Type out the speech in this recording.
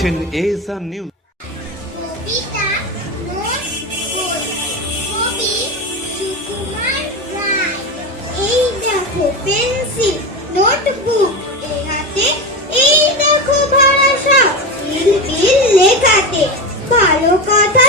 দেখছেন Ehsan news. Notebook হাতে ভাষা লেখাতে। ভালো কথা